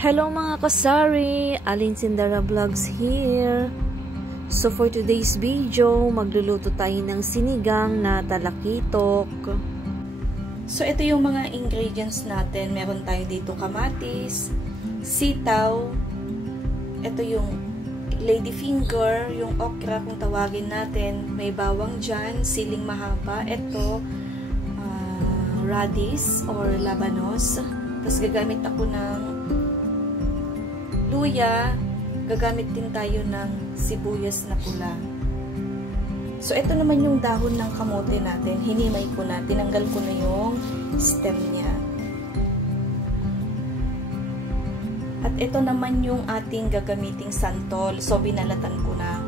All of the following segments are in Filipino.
Hello mga kasari, Aling Sindara Vlogs here. So for today's video, magluluto tayo ng sinigang na talakitok. So ito yung mga ingredients natin. Meron tayo dito kamatis, sitaw, ito yung ladyfinger, yung okra kung tawagin natin, may bawang dyan, siling mahaba, ito radish or labanos. Tapos gagamit ako ng luya, gagamit din tayo ng sibuyas na pula. So, ito naman yung dahon ng kamote natin. Hinimay ko na. Tinanggal ko na yung stem niya. At ito naman yung ating gagamiting santol. So, binalatan ko na.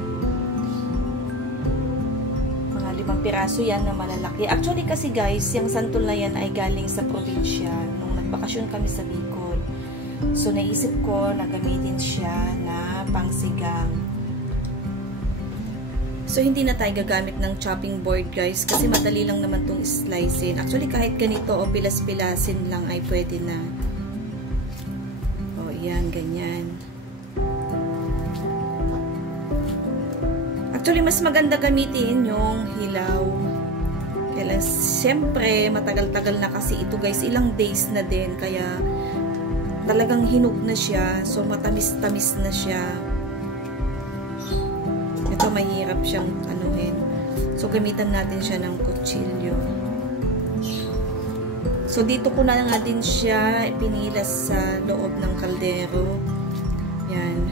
Mga 5 piraso yan na malalaki. Actually kasi guys, yung santol na yan ay galing sa probinsya. Nung nagbakasyon kami sa Bicol. So, naisip ko na gamitin siya na pangsigang. So, hindi na tayo gagamit ng chopping board, guys. Kasi madali lang naman itong slicein. Actually, kahit ganito o pilas-pilasin lang ay pwede na. O, yan, ganyan. Actually, mas maganda gamitin yung hilaw. Kaya, siyempre, matagal-tagal na kasi ito, guys. Ilang days na din. Kaya, talagang hinog na siya. So, matamis-tamis na siya. Ito, mahirap siyang anuhin. So, gamitan natin siya ng kutsilyo. So, dito ko na nga din siya pinilas sa loob ng kaldero. Yan.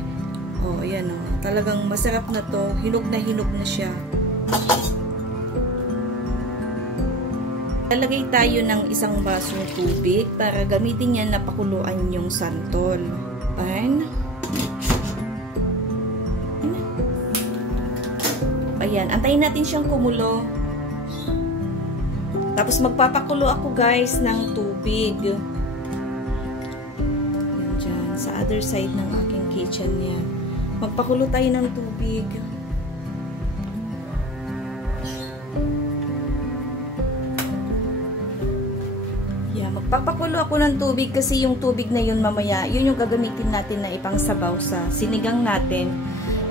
O, yan o. Talagang masarap na to. Hinog na siya. Lalagay tayo ng isang basong tubig para gamitin yan na pakuluan yung santol. Ayan. Ayan. Antayin natin siyang kumulo. Tapos magpapakulo ako guys ng tubig. Ayan dyan. Sa other side ng aking kitchen niya. Magpakulo tayo ng tubig. Magpapakulo ako ng tubig kasi yung tubig na yun mamaya, yun yung gagamitin natin na ipangsabaw sa sinigang natin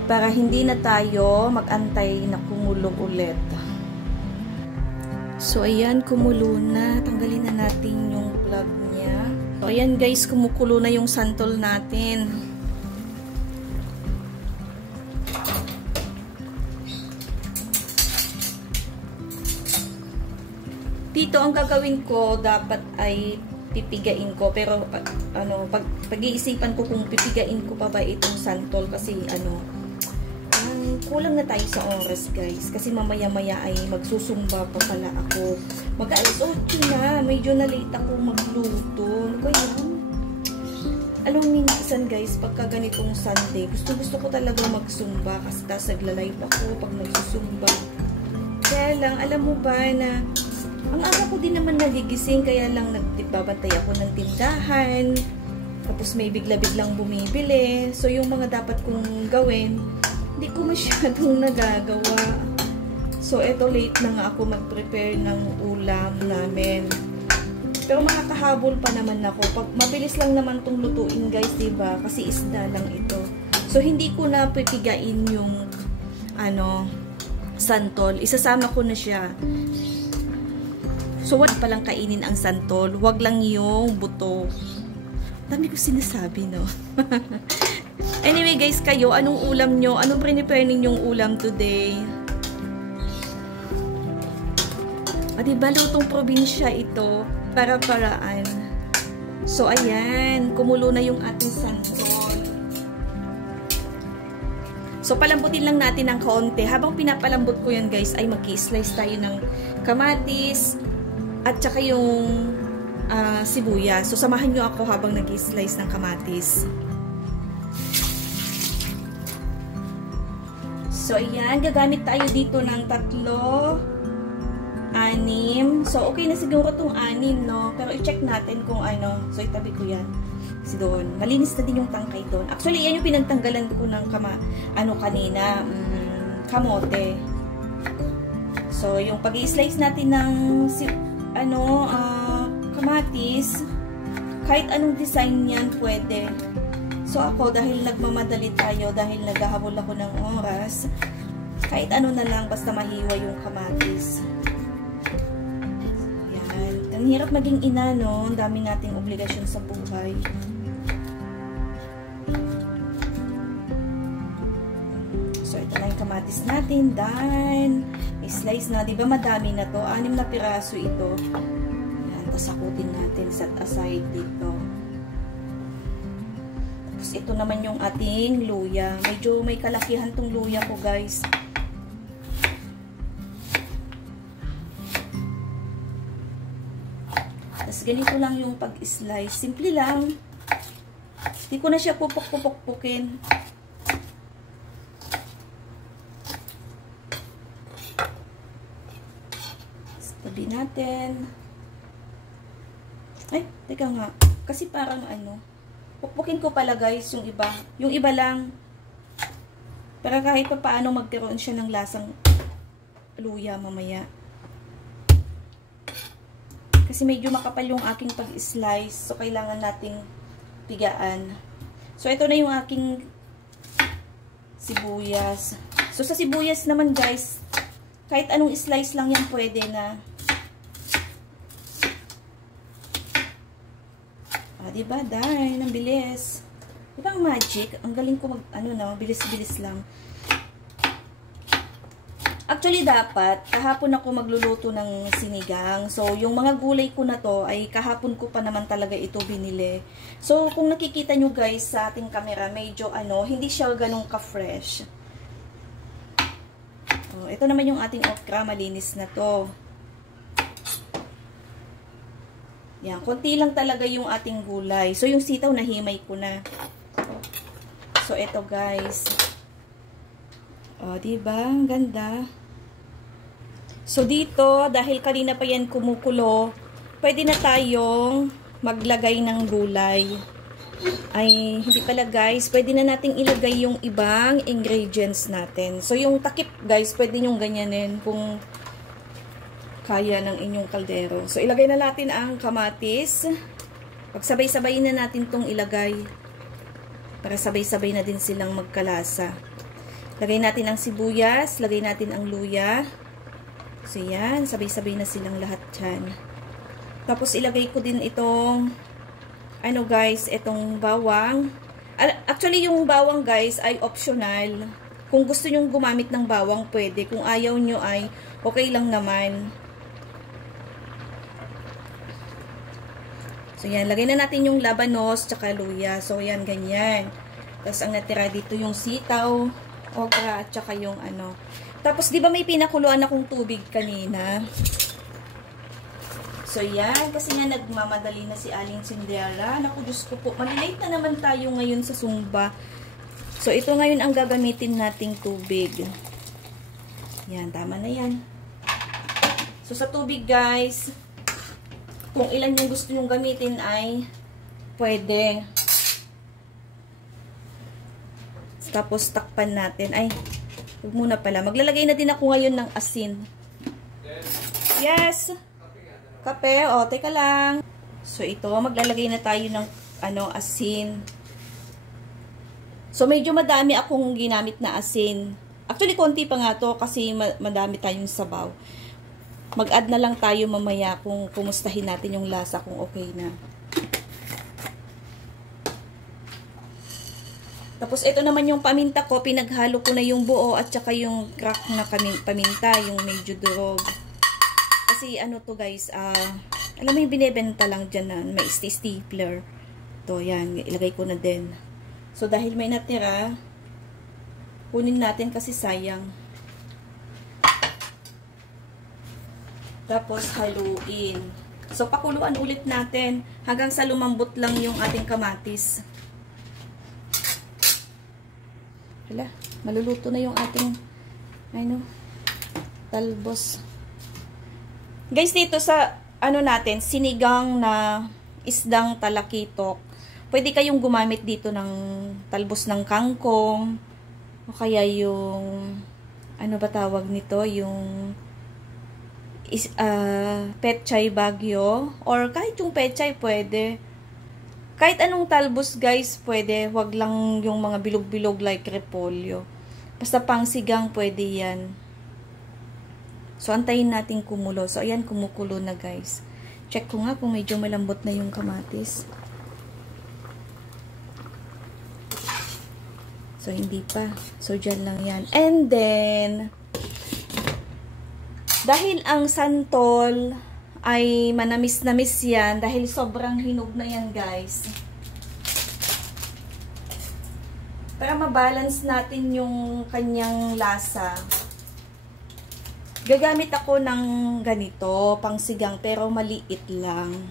para hindi na tayo mag-antay na kumulo ulit. So, ayan, kumulo na. Tanggalin na natin yung plug niya. So, ayan guys, kumukulo na yung santol natin. Dito ang gagawin ko dapat ay pipigain ko, pero pag-iisipan ko kung pipigain ko pa ba itong santol kasi kulang na tayo sa oras guys kasi mamaya-maya ay magsusumba pa pala ako. Mag-alas 8 na, medyo na late ako magluto. Ano ba yan? Alam mo minsan guys, pagka ganitong Sunday, gusto ko talaga magsumba kasi tas nagla-live ako pag nagsusumba. Kaya lang, alam mo ba na ang aga ko din naman nagigising, kaya lang nagbabantay ako ng tindahan. Tapos may bigla-biglang bumibili. So, yung mga dapat kong gawin, hindi ko masyadong nagagawa. So, eto late na nga ako mag-prepare ng ulam namin. Pero makakahabol pa naman ako. Pag mabilis lang naman tong lutuin guys, diba? Kasi isda lang ito. So, hindi ko na pipigain yung santol. Isasama ko na siya. So, wag palang kainin ang santol. Wag lang yung buto. Dami ko sinasabi, no? Anyway, guys, kayo, anong ulam nyo? Anong prepare ninyong ulam today? Diba, lutong probinsya ito. Para-paraan. So, ayan. Kumulo na yung ating santol. So, palambutin lang natin ng kaunti. Habang pinapalambot ko yan, guys, ay mag-i-slice tayo ng kamatis, at saka yung sibuyas. So, samahan nyo ako habang nag-slice ng kamatis. So, ayan. Gagamit tayo dito ng 3, 6. So, okay na siguro itong 6, no? Pero i-check natin kung ano. So, itabi ko yan. Kasi doon. Malinis na din yung tangkay doon. Actually, yan yung pinagtanggalan ko ng kanina. Kamote. So, yung pag-i-slice natin ng kamatis, Kahit anong design yan, pwede. So ako, dahil nagmamadali tayo, dahil naghahabol ako ng oras, kahit ano na lang, basta mahiwa yung kamatis. Yan. Ang hirap maging ina, no? Ang dami nating obligasyon sa buhay. So, ito na yung kamatis natin. Done. I-slice na. Diba madami na to? 6 na piraso ito. Yan. Tapos sakutin natin. Set aside dito. Tapos ito naman yung ating luya. Medyo may kalakihan tong luya ko, guys. Tapos ganito lang yung pag-slice. Simple lang. Hindi ko na siya pupok-pupok-pukin. Tabi natin. Ay, teka nga. Kasi parang ano, puppukin ko pala guys yung iba. Yung iba lang. Pero kahit pa paano magkaroon siya ng lasang luya mamaya. Kasi medyo makapal yung aking pag-slice. So, kailangan nating pigaan. So, ito na yung aking sibuyas. So, sa sibuyas naman guys, kahit anong slice lang yan pwede na. Diba? Darn, ang bilis. Diba ang magic? Ang galing ko mag, ano na, bilis-bilis lang. Actually, dapat, kahapon ako magluluto ng sinigang. So, yung mga gulay ko na to, ay kahapon ko pa naman talaga ito binili. So, kung nakikita nyo guys sa ating camera, medyo ano, hindi siya ganun ka-fresh. Oh, ito naman yung ating okra, malinis na to. Yan, konti lang talaga yung ating gulay. So, yung sitaw, nahimay ko na. So, ito guys. O, diba? Ang ganda. So, dito, dahil kanina pa yan kumukulo, pwede na tayong maglagay ng gulay. Ay, hindi pala guys. Pwede na nating ilagay yung ibang ingredients natin. So, yung takip guys, pwede nyong ganyanin kung kaya ng inyong kaldero. So, ilagay na natin ang kamatis. Pagsabay-sabay na natin tong ilagay. Para sabay-sabay na din silang magkalasa. Lagay natin ang sibuyas. Lagay natin ang luya. So, yan. Sabay-sabay na silang lahat dyan. Tapos, ilagay ko din itong ano guys, itong bawang. Actually, yung bawang guys ay optional. Kung gusto nyong gumamit ng bawang, pwede. Kung ayaw nyo ay okay lang naman. So, yan. Lagay na natin yung labanos tsaka luya. So, yan. Ganyan. Tapos, ang natira dito yung sitaw, okra, at tsaka yung ano. Tapos, di ba may pinakuluan akong tubig kanina? So, yan. Kasi nga nagmamadali na si Aling Cinderella. Naku, Diyos ko po. Malilate na naman tayo ngayon sa Zumba. So, ito ngayon ang gagamitin nating tubig. Yan. Tama na yan. So, sa tubig, guys, kung ilan yung gusto nyong gamitin ay pwede. Tapos, takpan natin. Ay, huwag muna pala. Maglalagay na din ako ngayon ng asin. Yes! Kape. O, teka lang. So, ito. Maglalagay na tayo ng ano, asin. So, medyo madami akong ginamit na asin. Actually, konti pa nga to kasi madami tayong sabaw. Mag-add na lang tayo mamaya kung kumustahin natin yung lasa kung okay na. Tapos, ito naman yung paminta ko. Pinaghalo ko na yung buo at saka yung crack na paminta, yung medyo durog. Kasi, ano to guys, alam mo yung binibenta lang dyan na may stapler. To, yan. Ilagay ko na din. So, dahil may natira, kunin natin kasi sayang. Tapos, haluin. So, pakuluan ulit natin hanggang sa lumambot lang yung ating kamatis. Wala, maluluto na yung ating ano, talbos. Guys, dito sa ano natin, sinigang na isdang talakitok. Pwede kayong gumamit dito ng talbos ng kangkong o kaya yung ano ba tawag nito, yung pechay bagyo or kahit yung pechay pwede. Kahit anong talbos guys, pwede. Wag lang yung mga bilog-bilog like repolyo. Basta pang sigang, pwede yan. So, antayin natin kumulo. So, ayan, kumukulo na guys. Check ko nga kung medyo malambot na yung kamatis. So, hindi pa. So, dyan lang yan. And then, dahil ang santol ay manamis-namis yan, dahil sobrang hinog na yan guys. Para mabalance natin yung kanyang lasa, gagamit ako ng ganito, pang sigang, pero maliit lang.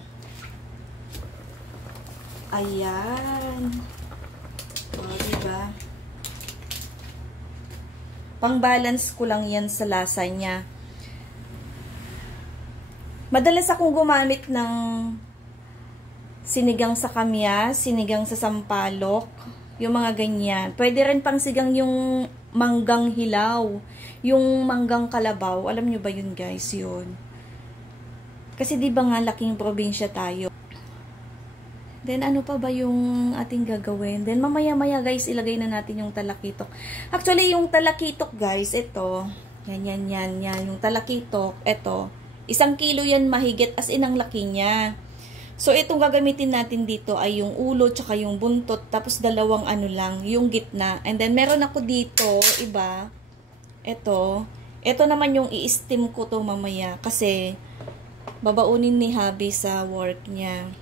Ayan. O, diba? Pang balance ko lang yan sa lasa niya. Madalas akong gumamit ng sinigang sa kamya, sinigang sa sampalok, yung mga ganyan. Pwede rin pang sigang yung manggang hilaw, yung manggang kalabaw. Alam nyo ba yun guys, yun? Kasi di ba nga laking probinsya tayo. Then ano pa ba yung ating gagawin? Then mamaya-maya guys, ilagay na natin yung talakitok. Actually, yung talakitok guys, ito, yan. Yung talakitok, ito. 1 kilo yan mahigit, as in ang laki niya. So, itong gagamitin natin dito ay yung ulo, tsaka yung buntot, tapos 2 ano lang, yung gitna. And then, meron ako dito, iba, ito naman yung i-steam ko to mamaya, kasi babaunin ni hubby sa work niya.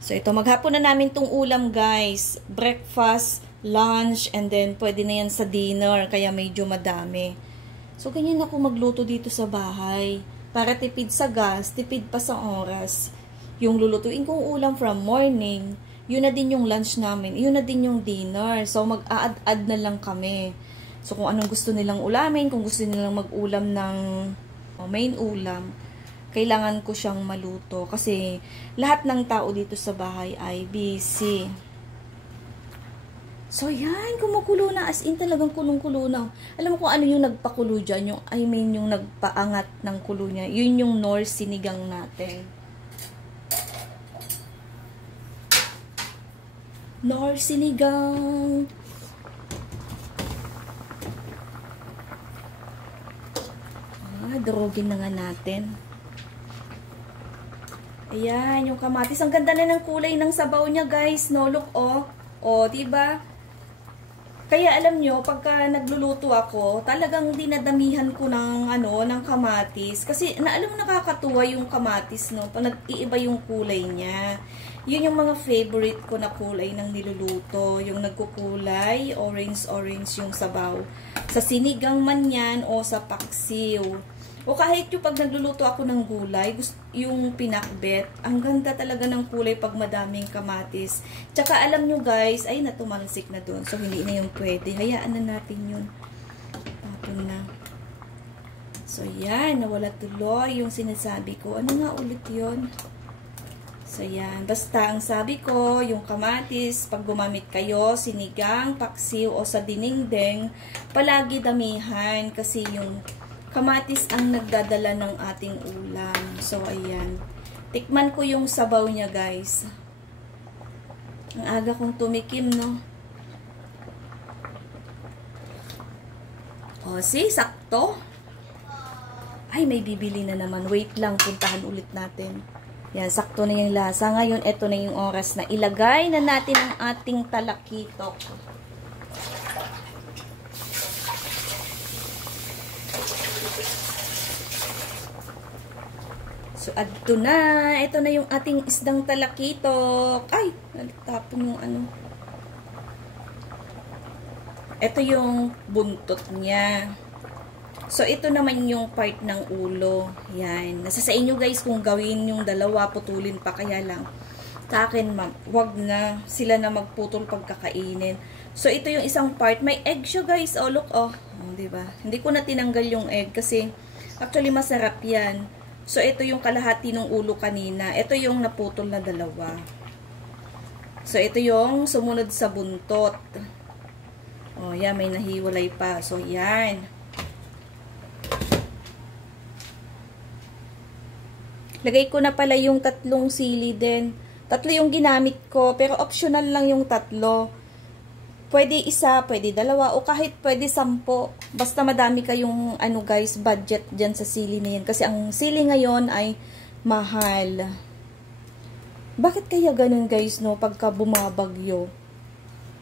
So, ito, maghapon na namin tong ulam, guys. Breakfast, lunch, and then, pwede na yan sa dinner, kaya medyo madami. So, ganyan ako magluto dito sa bahay. Para tipid sa gas, tipid pa sa oras. Yung lulutuin kong ulam from morning, yun na din yung lunch namin, yun na din yung dinner. So, mag-a-add na lang kami. So, kung anong gusto nilang ulamin, kung gusto nilang mag-ulam ng main ulam, kailangan ko siyang maluto. Kasi, lahat ng tao dito sa bahay ay busy. So, yan. Kumukulo na. As in, talagang kulong-kulo na. Alam mo kung ano yung nagpakulo dyan? Yung nagpaangat ng kulo niya. Yun yung Knorr sinigang natin. Knorr sinigang. Durugin na nga natin. Ayan, yung kamatis. Ang ganda na ng kulay ng sabaw niya, guys. No, look, oh. Oh, diba? Kaya alam nyo, pagka nagluluto ako, talagang dinadamihan ko ng, ng kamatis. Kasi, alam mo, nakakatuwa yung kamatis, no? Pag nag-iiba yung kulay niya. Yun yung mga favorite ko na kulay ng niluluto. Yung nagkukulay, orange-orange yung sabaw. Sa sinigang man yan o sa paksiw. O kahit yung pag nagluluto ako ng gulay, yung pinakbet, ang ganda talaga ng kulay pag madaming kamatis. Tsaka alam nyo guys, ay natumansik na dun. So hindi na yung pwede. Hayaan na natin yun. Tapon na. So yan, nawala tuloy yung sinasabi ko. Ano nga ulit yun? So yan, basta ang sabi ko, yung kamatis, pag gumamit kayo, sinigang, paksiw o sa dinengdeng, palagi damihan kasi yung kamatis ang nagdadala ng ating ulam. So, ayan. Tikman ko yung sabaw niya, guys. Ang aga kong tumikim, no? O, see? Sakto. Ay, may bibili na naman. Wait lang, puntahan ulit natin. Yan, sakto na yung lasa. Ngayon, eto na yung oras na ilagay na natin ang ating talakitok. So, adto na. Ito na yung ating isdang talakitok. Ay, nagtapon yung ano. Ito yung buntot niya. So, ito naman yung part ng ulo. Yan. Nasa sa inyo guys kung gawin yung dalawa, putulin pa. Kaya lang, sa akin, wag na. Sila na magputol pagkakainin. So, ito yung isang part. May egg siya guys. Oh, look, oh. Oh, diba? Hindi ko na tinanggal yung egg kasi actually masarap yan. So, ito yung kalahati ng ulo kanina. Ito yung naputol na dalawa. So, ito yung sumunod sa buntot. O, yan. May nahiwalay pa. So, yan. Lagay ko na pala yung 3 sili din. Tatlo yung ginamit ko, pero optional lang yung tatlo. Pwede isa, pwede dalawa, o kahit pwede 10. Basta madami kayong, guys, budget dyan sa sili na yan. Kasi ang sili ngayon ay mahal. Bakit kaya ganun, guys, no? Pagka bumabagyo,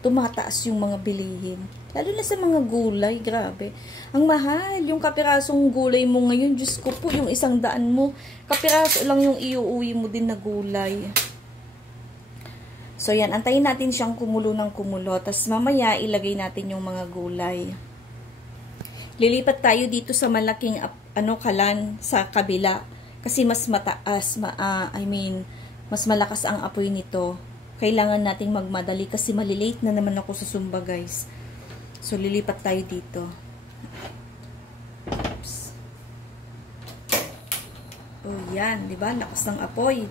tumataas yung mga bilihin. Lalo na sa mga gulay, grabe. Ang mahal, yung kapirasong gulay mo ngayon, Diyos ko po, yung 100 mo, kapiraso lang yung iuuwi mo din na gulay. So, yan, antayin natin siyang kumulo ng kumulo. Tapos, mamaya, ilagay natin yung mga gulay. Lilipat tayo dito sa malaking, kalan sa kabila. Kasi mas mataas, mas malakas ang apoy nito. Kailangan nating magmadali kasi malilate na naman ako sa Zumba, guys. So, lilipat tayo dito. Oops. Oh, yan. Diba? Lakas ng apoy.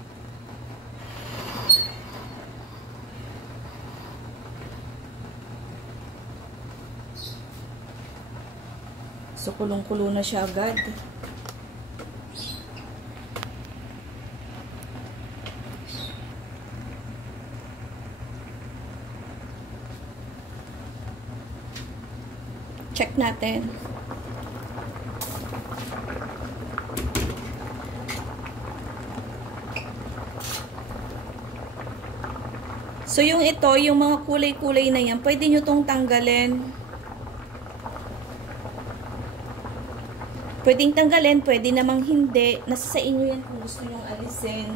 So, kulong-kulo na siya agad. Check natin. So, yung ito, yung mga kulay-kulay na yan, pwede nyo tong tanggalin. Pwedeng tanggalin, pwede namang hindi. Nasa sa inyo yan kung gusto nyong alisin.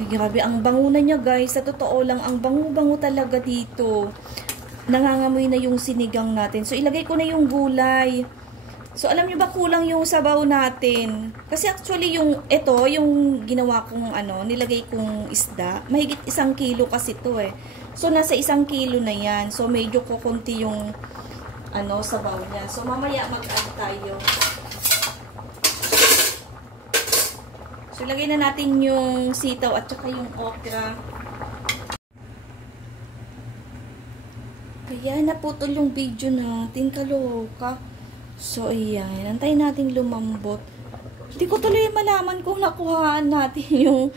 Ay, grabe, ang bango na niya, guys. Sa totoo lang, ang bango-bango talaga dito. Nangangamoy na yung sinigang natin. So, ilagay ko na yung gulay. So, alam niyo ba kulang yung sabaw natin? Kasi actually, ito, yung ginawa kong, nilagay kong isda, mahigit 1 kilo kasi ito eh. So, nasa 1 kilo na yan. So, medyo kukunti yung, sabaw niya. So, mamaya mag-add tayo. So, lagay na natin yung sitaw at saka yung okra. Kaya naputol yung video natin. Kaloka. So, ayan. Antayin natin lumambot. Hindi ko tuloy malaman kung nakuhaan natin yung,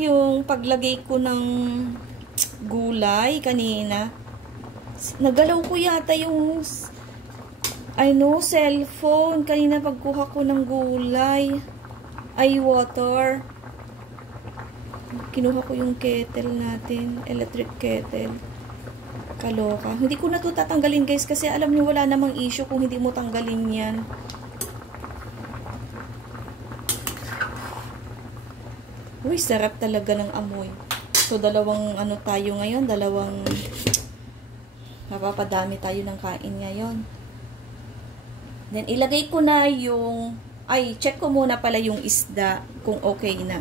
yung paglagay ko ng gulay kanina. Nagalaw ko yata yung, cellphone. Kanina pagkuha ko ng gulay. Ay, water. Kinuha ko yung kettle natin. Electric kettle. Kaloka. Hindi ko na ito tatanggalin, guys. Kasi alam niyo wala namang issue kung hindi mo tanggalin yan. Uy, sarap talaga ng amoy. So, dalawang tayo ngayon. Napapadami tayo ng kain ngayon. Then, ilagay ko na yung check ko muna pala yung isda kung okay na.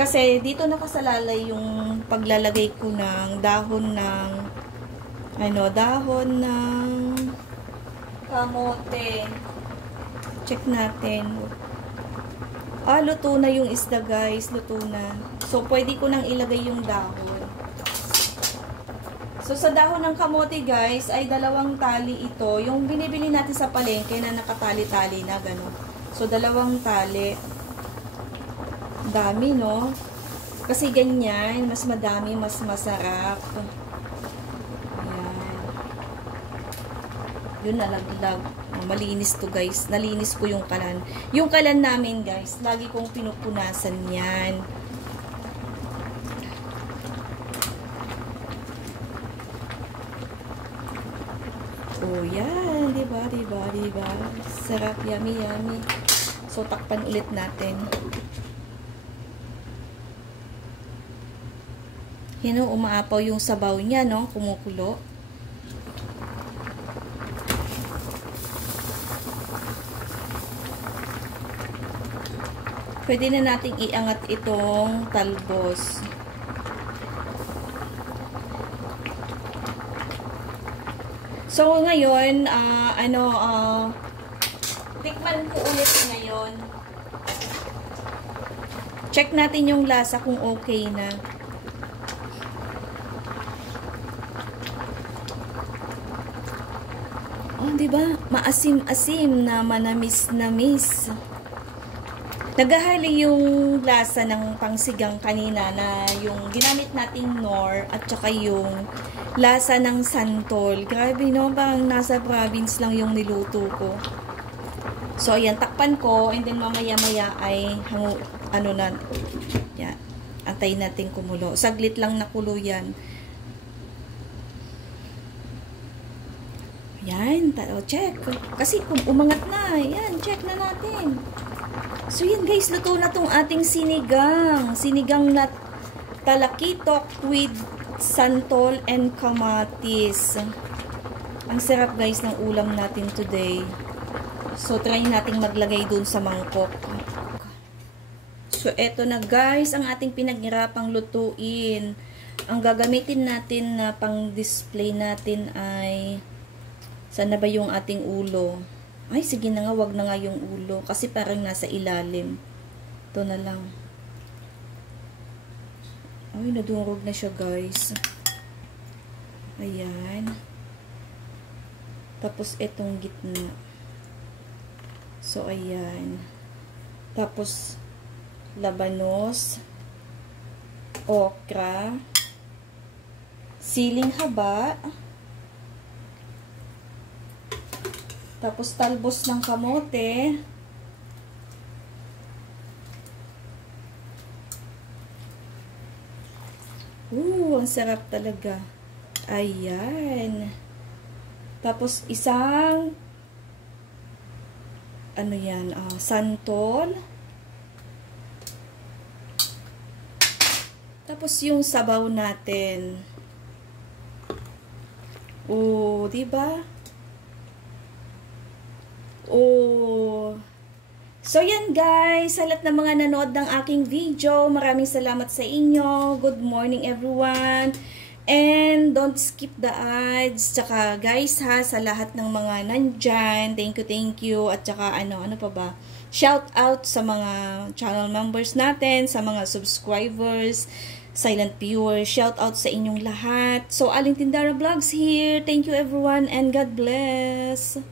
Kasi dito nakasalalay yung paglalagay ko ng dahon ng kamote. Check natin. Luto na yung isda, guys. Luto na. So, pwede ko nang ilagay yung dahon. So, sa dahon ng kamote, guys, ay 2 tali ito. Yung binibili natin sa palengke na nakatali-tali na, gano'n. So, 2 tali. Dami, no? Kasi ganyan, mas madami, mas masarap. Ayan. Yun, nalaglag. Malinis to, guys. Nalinis ko yung kalan. Yung kalan namin, guys, lagi kong pinupunasan yan. Oh, yan. Diba? Sarap. Yummy. So, takpan ulit natin. Umaapaw yung sabaw niya, no? Kumukulo. Pwede na nating iangat itong talbos. So, ngayon, tikman ko ulit ngayon. Check natin yung lasa kung okay na. ba? Maasim-asim na manamis-namis. Naghahali yung lasa ng pangsigang kanina na yung ginamit nating nor at saka yung lasa ng santol. Grabe no, parang nasa province lang yung niluto ko. So ayan, takpan ko and then mamaya-maya ay ano na, yan, antayin natin kumulo. Saglit lang nakulo yan. Yan, check. Kasi kung umangat na, yan, check na natin. So yan guys, luto na tong ating sinigang. Sinigang na talakitok with santol and kamatis. Ang sarap guys ng ulam natin today. So try nating maglagay dun sa mangkok. So eto na guys, ang ating pinaghirapang lutuin. Ang gagamitin natin na pang display natin ay, sana ba yung ating ulo? Ay, sige na nga, wag na nga yung ulo. Kasi parang nasa ilalim. Ito na lang. Ay, nadurog na siya, guys. Ayan. Tapos, itong gitna. So, ayan. Tapos, labanos. Okra. Siling haba. Tapos, talbos ng kamote. Ang sarap talaga. Ayan. Tapos, isang ano yan, santol. Tapos, yung sabaw natin. Diba? So yan guys, sa lahat ng mga nanood ng aking video, maraming salamat sa inyo. Good morning everyone. And don't skip the ads. Tsaka guys ha, sa lahat ng mga nandyan, thank you. At tsaka ano pa ba? Shout out sa mga channel members natin, sa mga subscribers, silent viewers. Shout out sa inyong lahat. So Aling Tindara Vlogs here. Thank you everyone and God bless.